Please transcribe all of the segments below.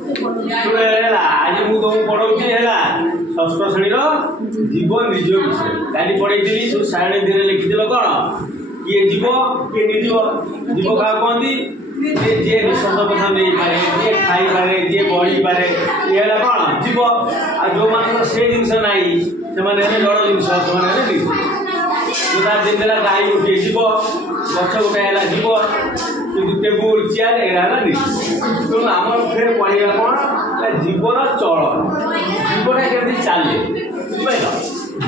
आज मुझे तुमको पढ़ाऊँ है षष्ठ श्रेणी जीव निज विषय काली पढ़ी सब सारे दिन लिखिद कौन किए जीव किए निर्जीव जीव क्या कहती जी निश्वास प्रश्वास नहीं पारे जी खाई पारे जी बढ़ी पारे ये कौन जीव आ जो मान से जिनस ना से जड़ जिन से गाई गोटे जीव गछ गोटे है जीव कि टेबुल चेयर है तेणु आम फिर पढ़ा कौन जीवन चलन जीवटा केमती चले बुझल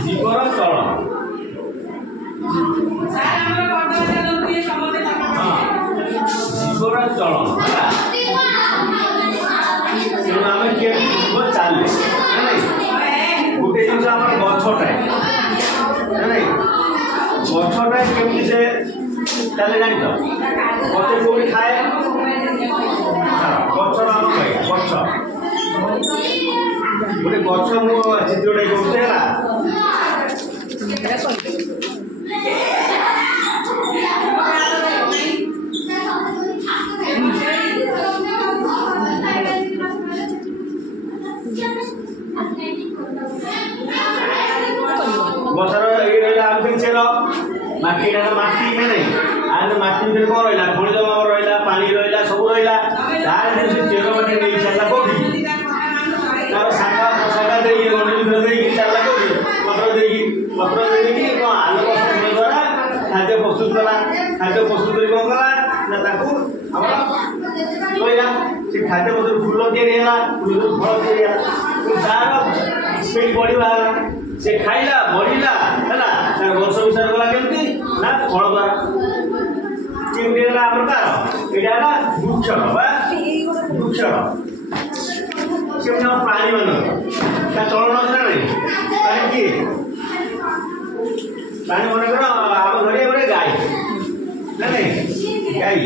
जीवन चलन जीवन चलन तेणु आम के जीव चले गोटे जिन गछटाए गछटाए केमती से चले जानी तो गचे कौटी खाए गचर गच गोटे गच मु चित्रटे करुचे गचर ये रहा चेर माटी माटी ना नहीं आज माटी भर कौन रहा खनिज रहा पानी रहा सब रहा चेर माटी नहीं चलला कौटी तार शाखा शाखा गंडी भर दे चलला कौटी पत्र देकी आलोक संश्लेषण द्वारा खाद्य प्रस्तुत कला खाद्य प्रस्तुत कर कौन कला से खाद्य प्रस्तुत फूल या फल या तार स्पीड बढ़ा से खाइला बढ़ला है वर्ष विचार कला केमती ना फल द्वारा केमती है प्रकार यहाँ वृक्षण वृक्षण से प्राणी मान चलन अच्छे ना नहीं किए प्राणी मनकर आम घर गोटे गाई ना नहीं गाई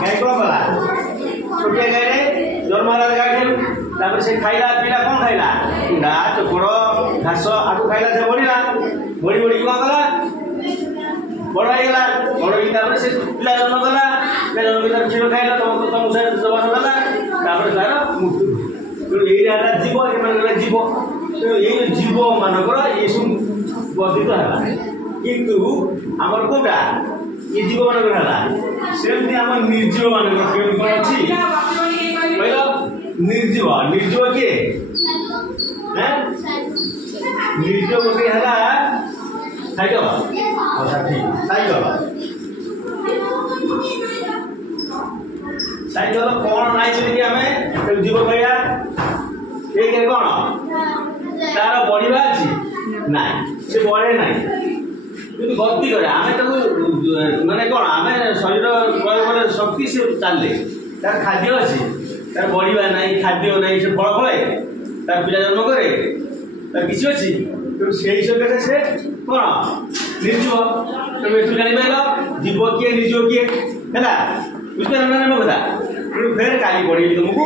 गाई कौन कला छोटिया गाई जन्म गाई से खाइला पीला कौन खाइला कुंडा चोकड़ घास आगु खाइला से बढ़ला बढ़ी बढ़ी कौन कला बड़ होगा से पिला जन्म कला पिला जन्म क्षीर खाइला तुम जबान कला तार मृत्यु तेणु ये जीव ये जीव तेणु ये जीव मानकर ये सब वर्धित है किंतु आमर कौटा ये जीव मानकर सेमती आम निर्जीव मानकर कौन अच्छी कहल निर्जीव निर्जीव किए निर्जीव गोटे है साइकेल अच्छा ठीक साइकेल कौन नाई आम जीव कह एक कौन तार बढ़ा अच्छी ना से बढ़े ना गति करे आम माने कौन आम शरीर प्रयोग शक्ति से चले तार खाद्य अच्छी तार बढ़ा ना खाद्य ना से फल फले तार पिला जन्म करे तार किसी अच्छी तेणु से सकाशे से कौन निर्जीव तुम ये जान जीव किए निर्जीव किए है बुझे ना कथा तेणु फेर काली पढ़ेगी तुमको।